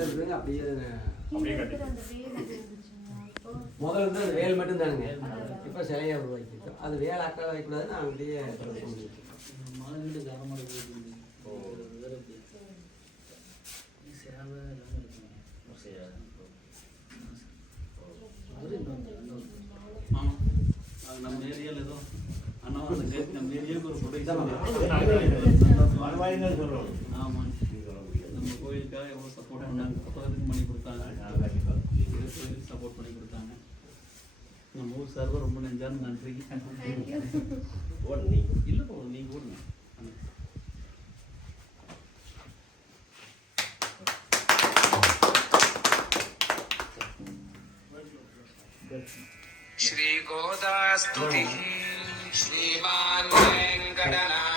மட்டும் அப்படியே முதல்ல இருந்து அது வேல் மட்டும் தானுங்க இப்போ சிலையை உருவாக்கிட்டோம். அது வேல் ஆக்கால் வைக்கக்கூடாதுன்னு அப்படியே நம்ம ஏரியாவில் ஏதோ அண்ணா நம்ம ஏரியாவுக்கு ஒரு ஆமாம் முடியாது. நம்ம கோயிலுக்காக எவ்வளோ சப்போர்ட் பண்ணாங்க பக்கத்துக்கு பண்ணி கொடுத்தாங்க நான் கண்டிப்பா. கோயிலுக்கு சப்போர்ட் பண்ணி கொடுத்தாங்க நம்ம ஊர் சார்பாக ரொம்ப நெஞ்சார்ந்த நன்றி தேங்க்யூ ஓடு நீ. இல்லை போ நீங்கள் ஓடுங்க श्रीगोदास्तुतिः श्रीमान् वेङ्कटनाथार्य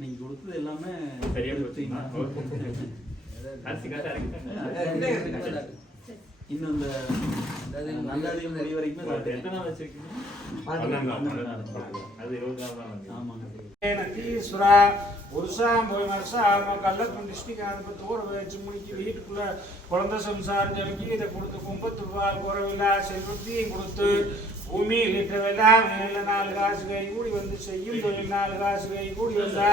நீங்க கொடுத்தது எல்லாமே சரியா கொடுத்தீங்க இன்னும் இந்த நல்லாடி முடிய வரைக்கும் எத்தனை நாள் வச்சிருக்கீங்க? ஆமாங்க. நந்தீஸ்வரா புருஷாம் போய் வருஷம் கள்ளக்குடி டிஸ்ட்ரிக்ட் அனுப்பத்தோடு வச்சு முடிக்கி வீட்டுக்குள்ள குழந்தை சம்சாரம் ஜனக்கி இதை கொடுத்து கும்பத்து ரூபாய் குறவில்லா செல்வத்தையும் கொடுத்து பூமியில் இட்டவெல்லாம் மேல நாலு காசு கை கூடி வந்து செய்யும் தொழில் நாலு காசு கை கூடி வந்தா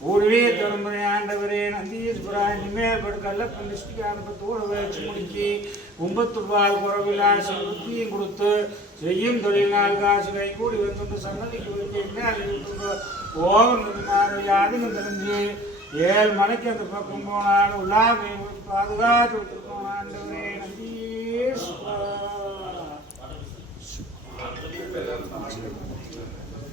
ஊர்வே தருமுறை ஆண்டவரே நந்தீஸ்வரா இனிமேல் படு கள்ளக்குடி தூர அனுப்பத்தோடு வச்சு முடிக்கி கும்பத்து குறவிலா குறவில்லா செல்வத்தையும் கொடுத்து செய்யும் தொழிலால் காசு கை கூடி வந்து சன்னதிக்கு வைக்க என்ன ஓம் யாருன்னு தெரிஞ்சு ஏழு மணிக்கு அந்த பக்கம் போனால் உள்ளாவை பாதுகாத்து விட்டுருக்கோம் ஆண்டவரே நந்தீஸ்வரா.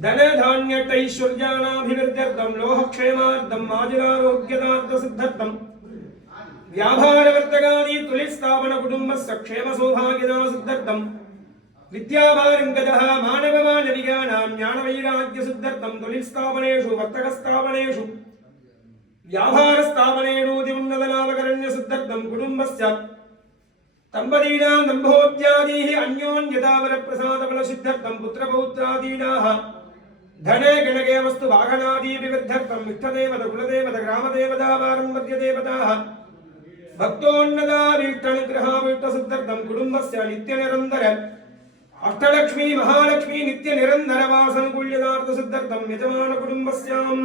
ధనధాన్యటైశ్వర్యానాభివృద్ధ్యర్థం లోహక్షేమార్థం మాజురారోగ్యదార్థ సిద్ధార్థం వ్యాపారవర్తగాది తులిస్థాపన కుటుంబ సక్షేమ సౌభాగ్యదా సిద్ధార్థం విద్యాభారంగద మానవ మానవిగానాం జ్ఞాన వైరాగ్య సిద్ధార్థం తులిస్థాపనేషు వర్తకస్థాపనేషు. వ్యాపారస్థాపనేనూది ఉన్నదనావకరణ్య సిద్ధార్థం కుటుంబస్య దంభోత్యాదీ అన్యోన్యతావర ప్రసాదబల సిద్ధార్థం పుత్రపౌత్రాదీనా ಧನೇ ಗಣಗೆ ವಸ್ತು ವಾಹನಾದಿ ವಿವಿಧರ್ಪಂ ಮಿಥ್ಠದೇವದ ಕುಲದೇವದ ಗ್ರಾಮದೇವದ ವಾರಂ ಮಧ್ಯದೇವತಾ ಭಕ್ತೋನ್ನದ ವೀರ್ತನುಗ್ರಹ ವೀರ್ತ ಸಿದ್ಧಾರ್ಥಂ ಕುಟುಂಬಸ್ಯ ನಿತ್ಯ ನಿರಂತರ ಅಷ್ಟಲಕ್ಷ್ಮೀ ಮಹಾಲಕ್ಷ್ಮೀ ನಿತ್ಯ ನಿರಂತರ ವಾಸನುಕೂಲ್ಯದಾರ್ಥ ಸಿದ್ಧಾರ್ಥಂ ಯಜಮಾನ ಕುಟುಂಬಸ್ಯಾಂ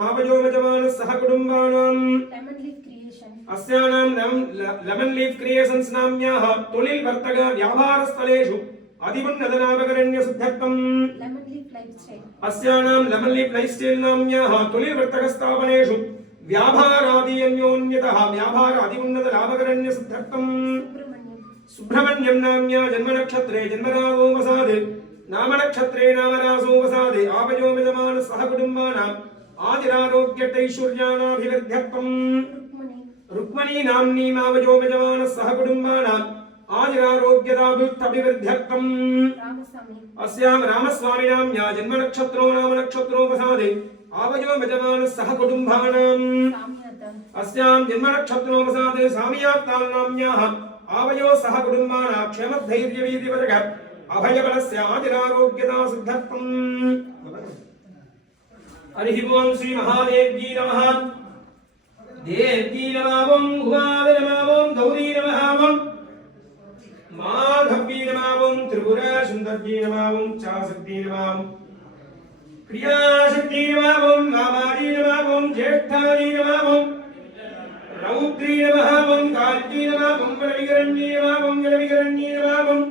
సహ కుటుంబానాం అస్యానాం లెమన్ లీఫ్ క్రియేషన్స్ నామ్యాః తొలిల్ వర్తక వ్యాపార స్థలేషు అతివున్నత నామకరణ్య సిద్ధత్వం అస్యానాం లెమన్ లీఫ్ లైఫ్ స్టైల్ నామ్యాః తొలిల్ వర్తక స్థాపనేషు వ్యాపారాది అన్యోన్యతః వ్యాపార అతివున్నత లాభకరణ్య సిద్ధత్వం సుబ్రహ్మణ్యం నామ్యా జన్మనక్షత్రే జన్మరాజో వసాద్ నామనక్షత్రే నామరాజో వసాద్ ఆపయోమిదమాన సహ కుటుంబానాం आदिरारोग्यटैशूर्याणाभिवृद्ध्यत्वम् रुक्मणी। नाम्नी सह कुटुम्बानाम् आदिरारोग्यताभिवृद्ध्यत्वम् रामस्वामिनां या जन्मनक्षत्रो नाम नक्षत्रोपसादे सह कुटुम्बानाम्। जन्मनक्षत्रोपसादे आवयो सह अभयबलस्य आदिरारोग्यता हरि ओम श्री महादेव जी नमः देव जी नमः ओम उमावे नमः ओम गौरी नमः ओम माधवी नमः ओम त्रिपुरा सुंदर जी नमः ओम चाशक्ति नमः ओम क्रियाशक्ति नमः ओम मामारी नमः ओम ज्येष्ठारी नमः ओम रौद्री नमः ओम कालजी नमः ओम बलविकरण्ये नमः ओम गलविकरण्ये नमः ओम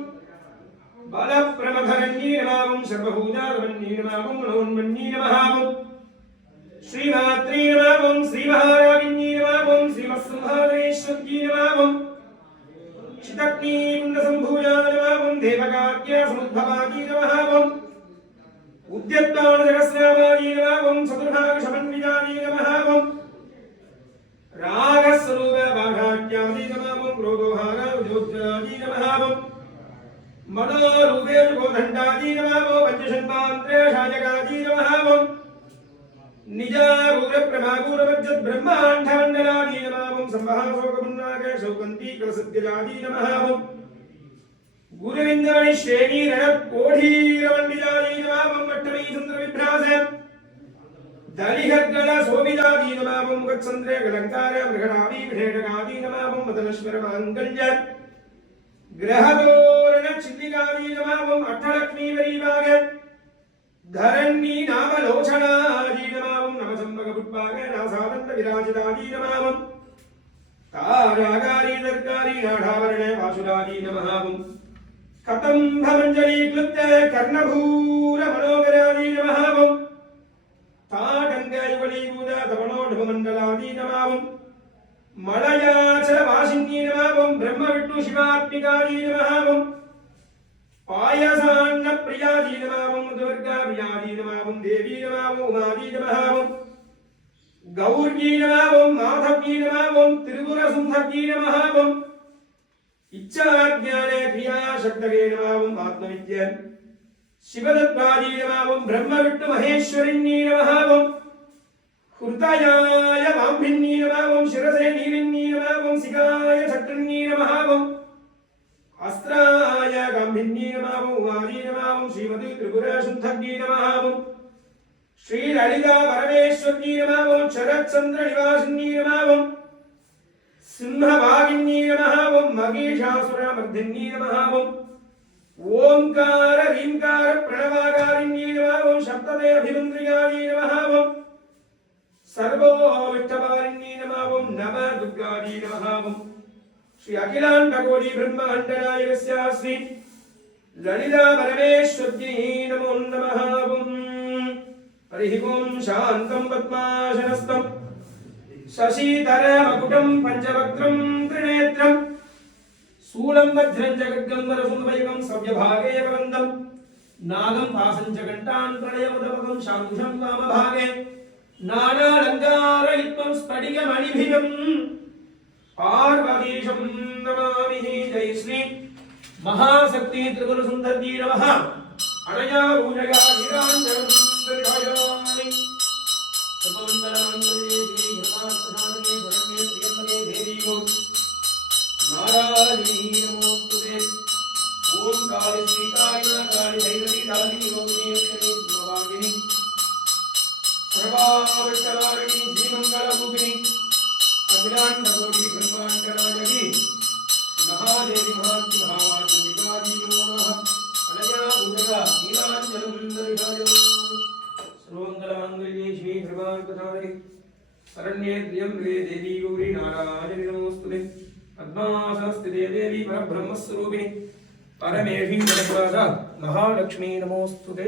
बलप्रमथरण्ये नमः ओम सर्वभूतारण्ये नमः ओम मनोन्मन्ये नमः ओम శ్రీమాత్రే నమావం శ్రీ మహారాగిణ్యే నమావం శ్రీమత్సింహాదేశ్వర్యే నమావం చితగ్నీకుండసంభూజా నమావం దేవకార్య సముద్భవాకీ నమావం ఉద్యత్పాణ జగస్నామాయే నమావం చతుర్భాగ సమన్వితాయే నమావం రాగస్వరూప బాఘాట్యాది నమావం రోగోహార ఉద్యోగ్యాది నమావం మనోరూపే గోధండాది నమావో పంచశన్మాంత్రే షాయకాది निजागुरवज्रह्माण्डमण्डलादीनमावं सम्भासोकमुन्नाके शौकन्तीकलसत्यजादीनमहावं गुरुविन्दमणिश्रेणीरणकोढीरवण्डिजादीनमावं वट्टमीचन्द्रविभ्रास दलिहद्गल सोमिजादीनमावं मुखचन्द्रे गलङ्कार मृगणादीभिषेटकादीनमावं मदनश्वरमाङ्गल्य ग्रहदोरणचिल्लिकादीनमावम् अट्टलक्ष्मीवरीभाग धरण्यीना నమసంభగ పుట్పాగ నాసాదంత విరాజితాదీ నమామం తారాగారీ దర్గారీ నాఢావరణ వాసురాదీ నమామం కతంభమంజలీకృత్య కర్ణభూర మనోగరాదీ నమహావం తాటంగాయువలీభూత తమణోఢమండలాదీ నమావం మళయాచల వాసిన్యీ నమావం బ్రహ్మ విష్ణు శివాత్మికాదీ నమహావం గౌర్యీ నమావం మాధవ్యీ నమావం త్రిపుర సుందర్యీ నమహావం ఇచ్చాజ్ఞానే క్రియాశక్తవే నమావం ఆత్మవిద్య శివదత్వాదీ నమావం బ్రహ్మ విష్ణు మహేశ్వరిణీ నమావం హృదయాయ వాంభిన్యీ నమావం శిరసే నీలిన్నీ నమావం శిఖాయ చక్రిణీ నమావం అస్త్రాయ గాంభిన్నీ నమావం ఉమాదీ నమావం శ్రీమతి త్రిపుర శుద్ధజ్ఞీ శ్రీ శ్రీలలితా పరమేశ్వరి నమావం శరత్చంద్ర నివాసిని నమావం సింహవాగిన్యీ నమావం మగీషాసుర మగీషాసురమర్ధిన్యీ నమావం ఓంకార రీంకార ప్రణవాకారిణ్యీ నమావం ఓం సప్తదే నమావం నమః నమావం నవ నమః నమావం శ్రీ అఖిలాండకోటి బ్రహ్మాండనాయకస్య శ్రీ లలితా పరమేశ్వర్యై నమో నమః ఓం హరి ఓం శాంతం పద్మాసనస్థం. శశీధరమకుటం పంచవక్త్రం త్రినేత్రం. శూలం వజ్రం జగద్గంధర సుంభయకం సవ్యభాగే ప్రబంధం నాగం పాసం చ ఘంటాన్ ప్రణయముదమకం శాంకుశం వామభాగే. నానాలంకారయిత్వం స్ఫటికమణిభిజం పార్వతీశం నమామి జై శ్రీ. మహాశక్తి త్రిపుర సుందర్జీ నమః అనయా పూజగా నిరాంజనం దర్శయామి సర్వమంగళమంగళే శ్రీ గురునాథానే ಪದಾಂಕಧಾರಿ ಶರಣ್ಯೇ ಪ್ರಿಯಂ ಪ್ರಿಯೇ ದೇವಿ ಗೌರಿ ನಾರಾಯಣಿ ನಮೋಸ್ತುತೆ ಪದ್ಮಾಸನಸ್ಥಿತೆ ದೇವಿ ಪರಬ್ರಹ್ಮಸ್ವರೂಪಿಣಿ. ಪರಮೇಶಿ ಪರಪುರಾದ ಮಹಾಲಕ್ಷ್ಮೀ ನಮೋಸ್ತುತೆ.